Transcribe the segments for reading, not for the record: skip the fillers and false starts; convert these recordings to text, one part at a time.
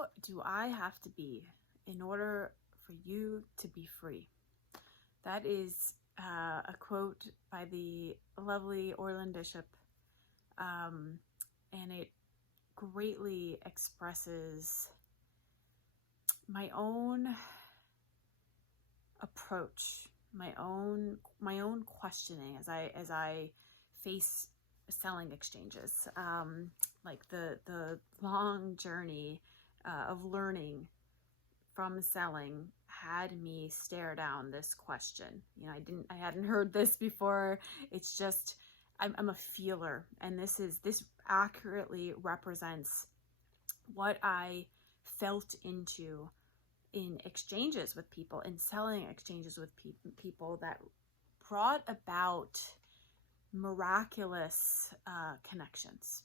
Who do I have to be in order for you to be free? That is a quote by the lovely Orland Bishop, and it greatly expresses my own approach, my own questioning as I face selling exchanges, like the long journey of learning from selling had me stare down this question. I hadn't heard this before. It's just I'm a feeler, and this accurately represents what I felt into in exchanges with people, in selling exchanges with people that brought about miraculous connections,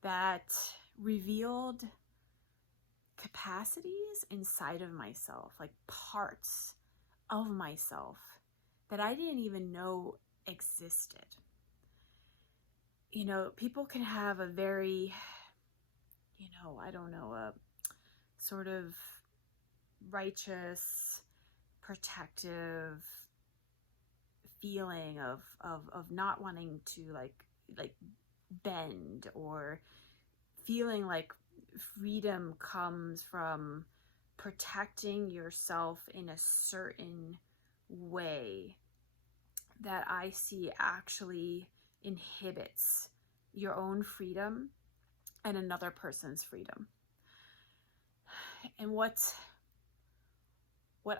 that revealed capacities inside of myself, like parts of myself that I didn't even know existed. People can have a very, I don't know, a sort of righteous, protective feeling of not wanting to like bend, or feeling like freedom comes from protecting yourself in a certain way that I see actually inhibits your own freedom and another person's freedom. And where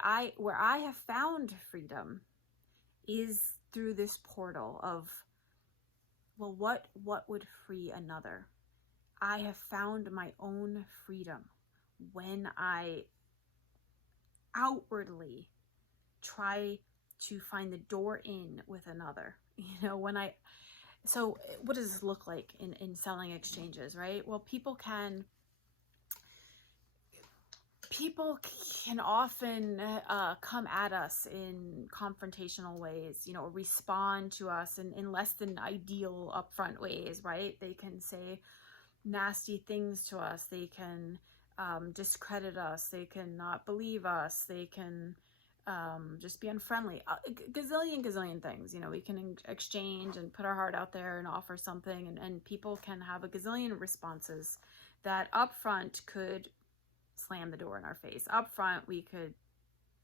I have found freedom is through this portal of, well, what would free another? I have found my own freedom when I outwardly try to find the door in with another. So what does this look like in selling exchanges, right? Well, people can often come at us in confrontational ways, respond to us in less than ideal upfront ways, right? They can say nasty things to us. They can discredit us. They can not believe us. They can just be unfriendly. Gazillion things. We can exchange and put our heart out there and offer something, and people can have a gazillion responses that upfront could slam the door in our face. Up front, we could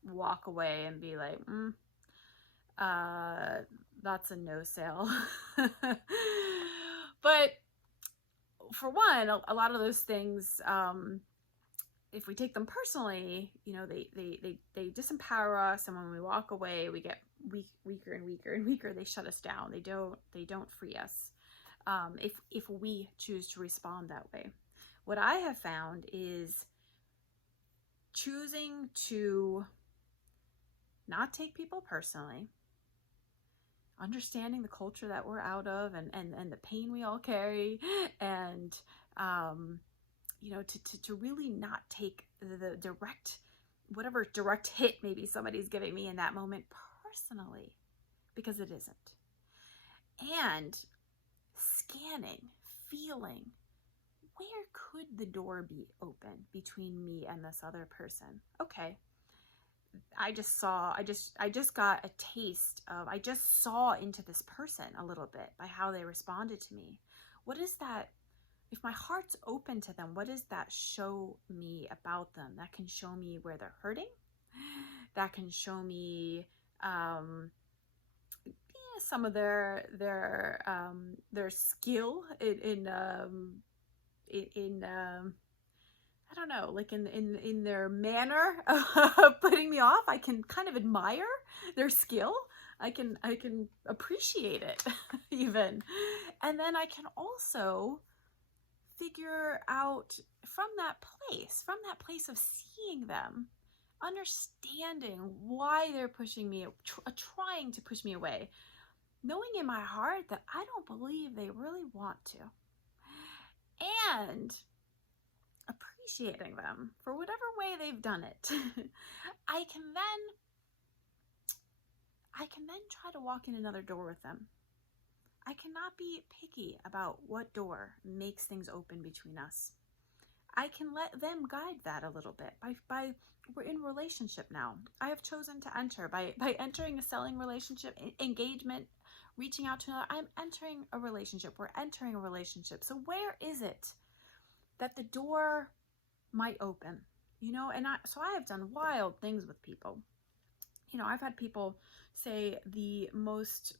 walk away and be like, that's a no sale. But for one, a lot of those things, if we take them personally, they disempower us, and when we walk away, we get weaker and weaker and weaker. They shut us down. They don't free us. If we choose to respond that way. What I have found is choosing to not take people personally, understanding the culture that we're out of, and the pain we all carry, and to really not take the whatever direct hit maybe somebody's giving me in that moment personally, because it isn't. And scanning, feeling, where could the door be open between me and this other person? Okay, I just saw into this person a little bit by how they responded to me. What is that? If my heart's open to them, what does that show me about them? That can show me where they're hurting. That can show me some of their skill in I don't know, like in their manner of putting me off. I can kind of admire their skill. I can appreciate it even. And then I can also figure out from that place of seeing them, understanding why they're pushing me, trying to push me away, knowing in my heart that I don't believe they really want to, and appreciating them for whatever way they've done it. I can then try to walk in another door with them. I cannot be picky about what door makes things open between us. I can let them guide that a little bit by we're in relationship now. I have chosen to enter by entering a selling relationship, engagement, reaching out to another. I'm entering a relationship. We're entering a relationship. So where is it that the door might open? And I have done wild things with people. I've had people say the most,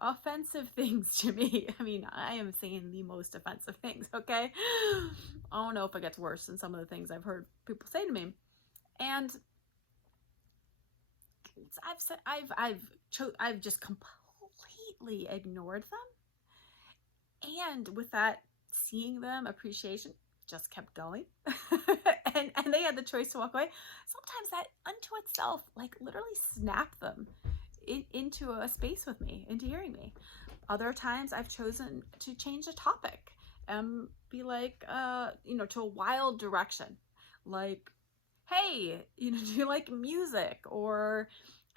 offensive things to me. I mean, I am saying the most offensive things, okay? I don't know if it gets worse than some of the things I've heard people say to me. And I've just completely ignored them. And with that, seeing them, appreciation, just kept going. and they had the choice to walk away. Sometimes that unto itself, like, literally snapped them into a space with me, into hearing me. Other times I've chosen to change the topic, be like, to a wild direction, like, hey, do you like music? Or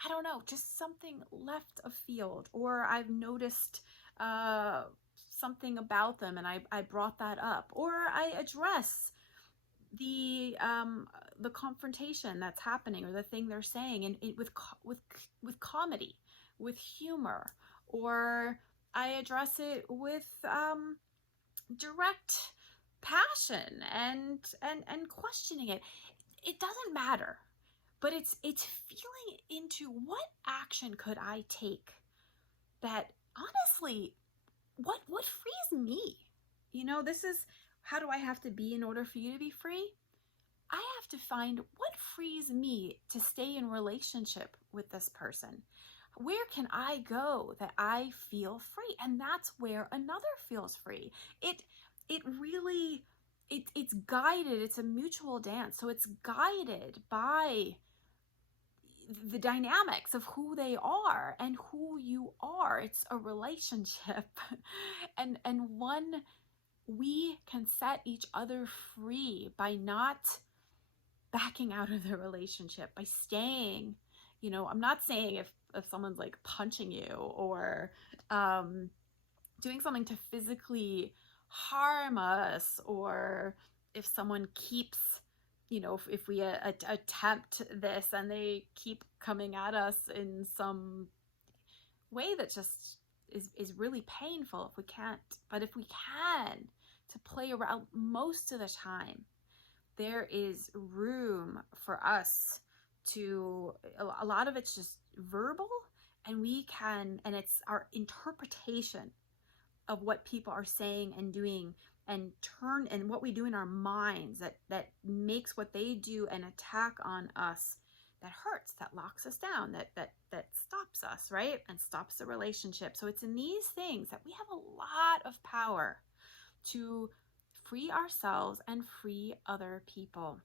I don't know, just something left of field. Or I've noticed something about them and I brought that up. Or I address the confrontation that's happening, or the thing they're saying, and with comedy, with humor. Or I address it with direct passion and questioning it. It doesn't matter, but it's feeling into what action could I take that honestly, what frees me? This is, how do I have to be in order for you to be free? I have to find what frees me to stay in relationship with this person. Where can I go that I feel free? And that's where another feels free. It really, it's guided. It's a mutual dance. So it's guided by the dynamics of who they are and who you are. It's a relationship. and one, we can set each other free by not backing out of the relationship, by staying. I'm not saying if someone's like punching you or doing something to physically harm us, or if someone keeps, if we attempt this and they keep coming at us in some way that just is really painful, if we can't. But if we can, to play around, most of the time there is room for us to, a lot of it's just verbal, and we can, and it's our interpretation of what people are saying and doing, and what we do in our minds that makes what they do an attack on us, that hurts, that locks us down, that stops us, right? And stops the relationship. So it's in these things that we have a lot of power to free ourselves and free other people.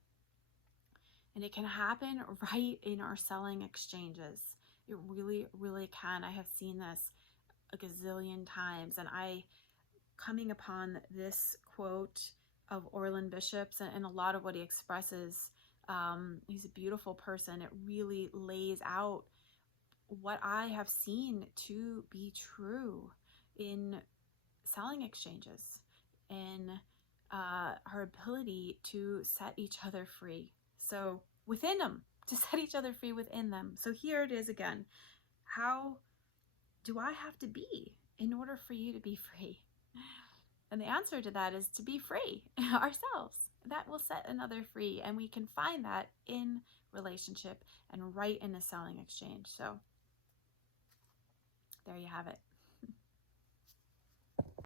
And it can happen right in our selling exchanges. It really, really can. I have seen this a gazillion times. And coming upon this quote of Orland Bishop's and a lot of what he expresses, he's a beautiful person. It really lays out what I have seen to be true in selling exchanges, in our ability to set each other free. So within them, to set each other free within them. So here it is again. How do I have to be in order for you to be free? And the answer to that is to be free ourselves. That will set another free. And we can find that in relationship and right in a selling exchange. So there you have it.